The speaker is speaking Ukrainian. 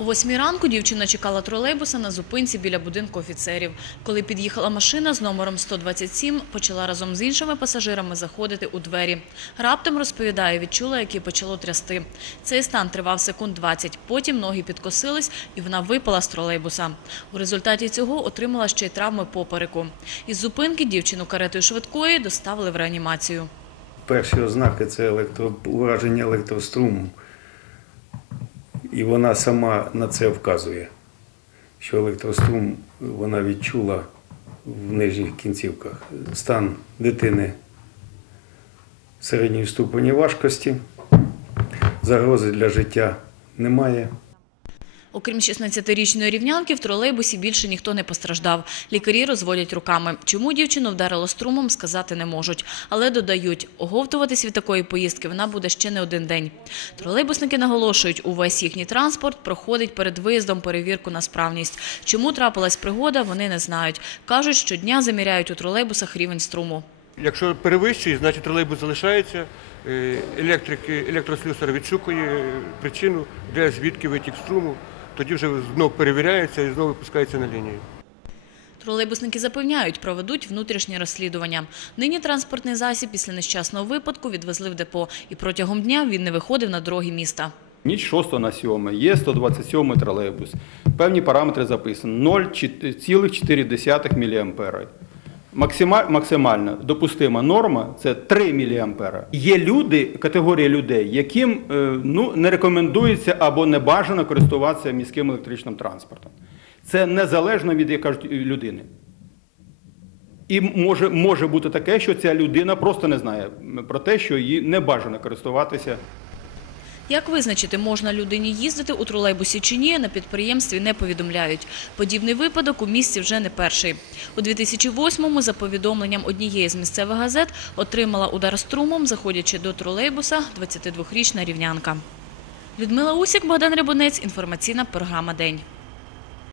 О восьмій ранку дівчина чекала тролейбуса на зупинці біля будинку офіцерів. Коли під'їхала машина з номером 127, почала разом з іншими пасажирами заходити у двері. Раптом, розповідає, відчула, як її почало трясти. Цей стан тривав секунд 20. Потім ноги підкосились і вона випала з тролейбуса. У результаті цього отримала ще й травми попереку. Із зупинки дівчину каретою швидкої доставили в реанімацію. Перші ознаки це електро... ураження електроструму. І вона сама на це вказує, що електрострум вона відчула в нижніх кінцівках. Стан дитини середньої ступені важкості, загрози для життя немає. Окрім 16-річної рівнянки, в тролейбусі більше ніхто не постраждав. Лікарі розводять руками. Чому дівчину вдарило струмом, сказати не можуть. Але додають, оговтуватись від такої поїздки вона буде ще не один день. Тролейбусники наголошують, увесь їхній транспорт проходить перед виїздом перевірку на справність. Чому трапилась пригода, вони не знають. Кажуть, щодня заміряють у тролейбусах рівень струму. Якщо перевищує, значить тролейбус залишається. Е, Електрик, електрослюсар відшукує е, причину, де звідки витік струму, тоді вже знову перевіряється і знову випускається на лінію. Тролейбусники запевняють, проведуть внутрішнє розслідування. Нині транспортний засіб після нещасного випадку відвезли в депо, і протягом дня він не виходив на дороги міста. Ніч 6 на 7 є 127 тролейбус. Певні параметри записані 0,4 мА. Максима, максимальна допустима норма це 3 мА. Є люди, категорія людей, яким е, ну, не рекомендується або не бажано користуватися міським електричним транспортом. Це незалежно від як кажуть, людини. І може, може бути таке, що ця людина просто не знає про те, що їй не бажано користуватися Як визначити, можна людині їздити у тролейбусі чи ні, на підприємстві не повідомляють. Подібний випадок у місті вже не перший. У 2008-му, за повідомленням однієї з місцевих газет, отримала удар струмом, заходячи до тролейбуса 22-річна рівнянка. Людмила Усік, Богдан Рябунець, інформаційна програма «День».